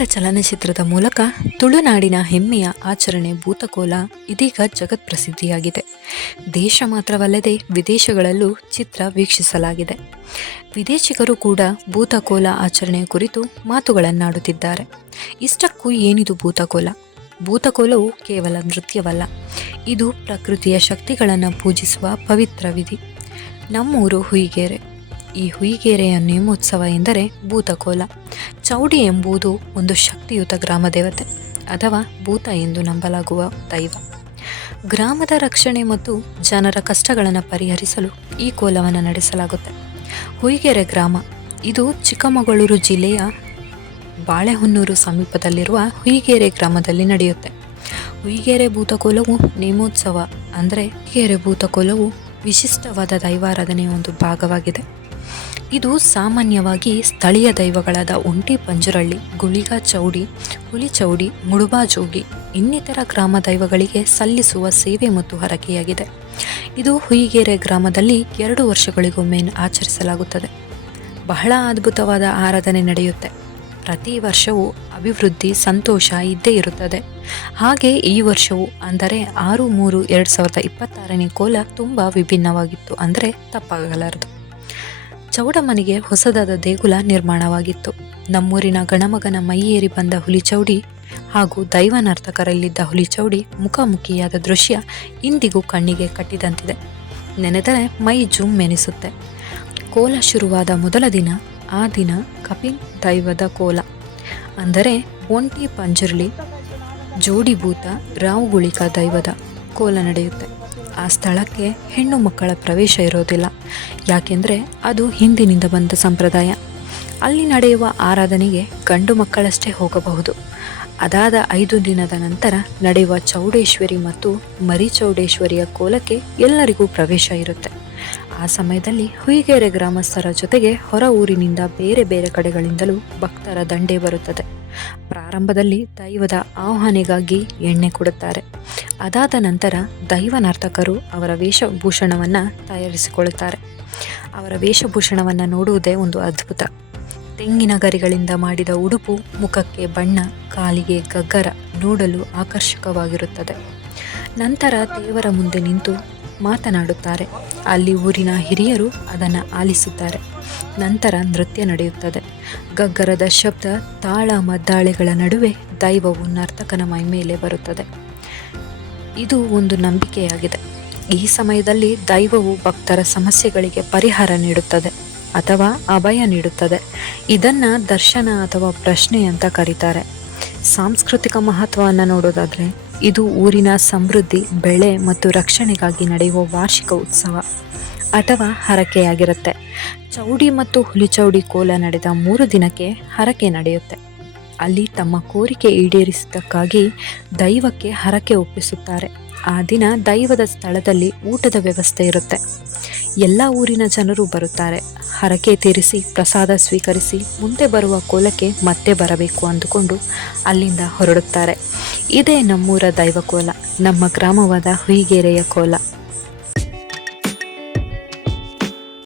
ಕನ್ನಡ ಚಲನಚಿತ್ರದ ಮೂಲಕ ತುಳುನಾಡಿನ ಹೆಮ್ಮೆಯ ಆಚರಣೆ ಭೂತಕೋಲ ಇದೀಗ ಜಗತ್ಪ್ರಸಿದ್ಧಿಯಾಗಿದೆ. ದೇಶ ಮಾತ್ರವಲ್ಲದೆ ವಿದೇಶಗಳಲ್ಲೂ ಚಿತ್ರ ವೀಕ್ಷಿಸಲಾಗಿದೆ. ವಿದೇಶಿಗರು ಕೂಡ ಭೂತಕೋಲ ಆಚರಣೆಯ ಕುರಿತು ಮಾತುಗಳನ್ನಾಡುತ್ತಿದ್ದಾರೆ. ಇಷ್ಟಕ್ಕೂ ಏನಿದು ಭೂತಕೋಲ? ಭೂತಕೋಲವು ಕೇವಲ ನೃತ್ಯವಲ್ಲ, ಇದು ಪ್ರಕೃತಿಯ ಶಕ್ತಿಗಳನ್ನು ಪೂಜಿಸುವ ಪವಿತ್ರ ವಿಧಿ. ನಮ್ಮೂರು ಹುಯಿಗೆರೆ. ಈ ಹುಯಿಗೆರೆಯ ನೇಮೋತ್ಸವ ಎಂದರೆ ಭೂತಕೋಲ. ಚೌಡಿ ಎಂಬುದು ಒಂದು ಶಕ್ತಿಯುತ ಗ್ರಾಮ ದೇವತೆ ಅಥವಾ ಭೂತ ಎಂದು ನಂಬಲಾಗುವ ದೈವ. ಗ್ರಾಮದ ರಕ್ಷಣೆ ಮತ್ತು ಜನರ ಕಷ್ಟಗಳನ್ನು ಪರಿಹರಿಸಲು ಈ ಕೋಲವನ್ನು ನಡೆಸಲಾಗುತ್ತೆ. ಹುಯಿಗೆರೆ ಗ್ರಾಮ ಇದು ಚಿಕ್ಕಮಗಳೂರು ಜಿಲ್ಲೆಯ ಬಾಳೆಹೊನ್ನೂರು ಸಮೀಪದಲ್ಲಿರುವ ಹುಯಿಗೆರೆ ಗ್ರಾಮದಲ್ಲಿ ನಡೆಯುತ್ತೆ. ಹುಯಿಗೆರೆ ಭೂತಕೋಲವು ನೇಮೋತ್ಸವ ಅಂದರೆ ಹುಯಿಗೆರೆ ಭೂತಕೋಲವು ವಿಶಿಷ್ಟವಾದ ದೈವಾರಾಧನೆಯ ಒಂದು ಭಾಗವಾಗಿದೆ. ಇದು ಸಾಮಾನ್ಯವಾಗಿ ಸ್ಥಳೀಯ ದೈವಗಳಾದ ಒಂಟಿ ಪಂಜುರಳ್ಳಿ, ಗುಳಿಗ ಚೌಡಿ, ಹುಲಿ ಚೌಡಿ, ಮುಡುಬಾ ಜೋಗಿ ಇನ್ನಿತರ ಗ್ರಾಮ ದೈವಗಳಿಗೆ ಸಲ್ಲಿಸುವ ಸೇವೆ ಮತ್ತು ಹರಕೆಯಾಗಿದೆ. ಇದು ಹುಯಿಗೆರೆ ಗ್ರಾಮದಲ್ಲಿ 2 ವರ್ಷಗಳಿಗೊಮ್ಮೆ ಆಚರಿಸಲಾಗುತ್ತದೆ. ಬಹಳ ಅದ್ಭುತವಾದ ಆರಾಧನೆ ನಡೆಯುತ್ತೆ. ಪ್ರತಿ ವರ್ಷವೂ ಅಭಿವೃದ್ಧಿ, ಸಂತೋಷ ಇದ್ದೇ ಇರುತ್ತದೆ. ಹಾಗೆ ಈ ವರ್ಷವೂ ಅಂದರೆ 6/3/2026ನೇ ಕೋಲ ತುಂಬ ವಿಭಿನ್ನವಾಗಿತ್ತು ಅಂದರೆ ತಪ್ಪಾಗಲಾರದು. ಚೌಡಮ್ಮನಿಗೆ ಹೊಸದಾದ ದೇಗುಲ ನಿರ್ಮಾಣವಾಗಿತ್ತು. ನಮ್ಮೂರಿನ ಗಣಮಗನ ಮೈಯೇರಿ ಬಂದ ಹುಲಿಚೌಡಿ ಹಾಗೂ ದೈವ ನರ್ತಕರಲ್ಲಿದ್ದ ಹುಲಿಚೌಡಿ ಮುಖಾಮುಖಿಯಾದ ದೃಶ್ಯ ಇಂದಿಗೂ ಕಣ್ಣಿಗೆ ಕಟ್ಟಿದಂತಿದೆ. ನೆನೆದರೆ ಮೈ ಜುಮ್ ಎನಿಸುತ್ತೆ. ಕೋಲ ಶುರುವಾದ ಮೊದಲ ದಿನ, ಆ ದಿನ ಕಪಿಲ್ ದೈವದ ಕೋಲ ಅಂದರೆ ಒಂಟಿ ಪಂಜುರ್ಲಿ, ಜೋಡಿಭೂತ, ರಾವುಗುಳಿಕ ದೈವದ ಕೋಲ ನಡೆಯುತ್ತೆ. ಆ ಸ್ಥಳಕ್ಕೆ ಹೆಣ್ಣು ಮಕ್ಕಳ ಪ್ರವೇಶ ಇರೋದಿಲ್ಲ, ಯಾಕೆಂದರೆ ಅದು ಹಿಂದಿನಿಂದ ಬಂದ ಸಂಪ್ರದಾಯ. ಅಲ್ಲಿ ನಡೆಯುವ ಆರಾಧನೆಗೆ ಗಂಡು ಮಕ್ಕಳಷ್ಟೇ ಹೋಗಬಹುದು. ಅದಾದ 5 ದಿನದ ನಂತರ ನಡೆಯುವ ಚೌಡೇಶ್ವರಿ ಮತ್ತು ಮರಿಚೌಡೇಶ್ವರಿಯ ಕೋಲಕ್ಕೆ ಎಲ್ಲರಿಗೂ ಪ್ರವೇಶ ಇರುತ್ತೆ. ಆ ಸಮಯದಲ್ಲಿ ಹುಯಿಗೆರೆ ಗ್ರಾಮಸ್ಥರ ಜೊತೆಗೆ ಹೊರ ಊರಿನಿಂದ ಬೇರೆ ಬೇರೆ ಕಡೆಗಳಿಂದಲೂ ಭಕ್ತರ ದಂಡೇ ಬರುತ್ತದೆ. ಪ್ರಾರಂಭದಲ್ಲಿ ದೈವದ ಆಹ್ವಾನೆಗಾಗಿ ಎಣ್ಣೆ ಕೊಡುತ್ತಾರೆ. ಅದಾದ ನಂತರ ದೈವ ನರ್ತಕರು ಅವರ ವೇಷಭೂಷಣವನ್ನು ತಯಾರಿಸಿಕೊಳ್ಳುತ್ತಾರೆ. ಅವರ ವೇಷಭೂಷಣವನ್ನು ನೋಡುವುದೇ ಒಂದು ಅದ್ಭುತ. ತೆಂಗಿನ ಗರಿಗಳಿಂದ ಮಾಡಿದ ಉಡುಪು, ಮುಖಕ್ಕೆ ಬಣ್ಣ, ಕಾಲಿಗೆ ಗಗ್ಗರ ನೋಡಲು ಆಕರ್ಷಕವಾಗಿರುತ್ತದೆ. ನಂತರ ದೇವರ ಮುಂದೆ ನಿಂತು ಮಾತನಾಡುತ್ತಾರೆ. ಅಲ್ಲಿ ಊರಿನ ಹಿರಿಯರು ಅದನ್ನು ಆಲಿಸುತ್ತಾರೆ. ನಂತರ ನೃತ್ಯ ನಡೆಯುತ್ತದೆ. ಗಗ್ಗರದ ಶಬ್ದ, ತಾಳ ಮದ್ದಾಳೆಗಳ ನಡುವೆ ದೈವವು ನರ್ತಕನ ಮೈಮೇಲೆ ಬರುತ್ತದೆ. ಇದು ಒಂದು ನಂಬಿಕೆಯಾಗಿದೆ. ಈ ಸಮಯದಲ್ಲಿ ದೈವವು ಭಕ್ತರ ಸಮಸ್ಯೆಗಳಿಗೆ ಪರಿಹಾರ ನೀಡುತ್ತದೆ ಅಥವಾ ಅಭಯ ನೀಡುತ್ತದೆ. ಇದನ್ನು ದರ್ಶನ ಅಥವಾ ಪ್ರಶ್ನೆ ಅಂತ ಕರೀತಾರೆ. ಸಾಂಸ್ಕೃತಿಕ ಮಹತ್ವವನ್ನು ನೋಡೋದಾದರೆ ಇದು ಊರಿನ ಸಮೃದ್ಧಿ, ಬೆಳೆ ಮತ್ತು ರಕ್ಷಣೆಗಾಗಿ ನಡೆಯುವ ವಾರ್ಷಿಕ ಉತ್ಸವ ಅಥವಾ ಹರಕೆಯಾಗಿರುತ್ತೆ. ಚೌಡಿ ಮತ್ತು ಹುಲಿಚೌಡಿ ಕೋಲ ನಡೆದ 3 ದಿನಕ್ಕೆ ಹರಕೆ ನಡೆಯುತ್ತೆ. ಅಲ್ಲಿ ತಮ್ಮ ಕೋರಿಕೆ ಈಡೇರಿಸಿದ್ದಕ್ಕಾಗಿ ದೈವಕ್ಕೆ ಹರಕೆ ಒಪ್ಪಿಸುತ್ತಾರೆ. ಆ ದಿನ ದೈವದ ಸ್ಥಳದಲ್ಲಿ ಊಟದ ವ್ಯವಸ್ಥೆ ಇರುತ್ತೆ. ಎಲ್ಲ ಊರಿನ ಜನರು ಬರುತ್ತಾರೆ. ಹರಕೆ ತೀರಿಸಿ ಪ್ರಸಾದ ಸ್ವೀಕರಿಸಿ ಮುಂದೆ ಬರುವ ಕೋಲಕ್ಕೆ ಮತ್ತೆ ಬರಬೇಕು ಅಂದುಕೊಂಡು ಅಲ್ಲಿಂದ ಹೊರಡುತ್ತಾರೆ. ಇದೇ ನಮ್ಮೂರ ದೈವ ಕೋಲ, ನಮ್ಮ ಗ್ರಾಮವಾದ ಹುಯಿಗೆರೆಯ ಕೋಲ.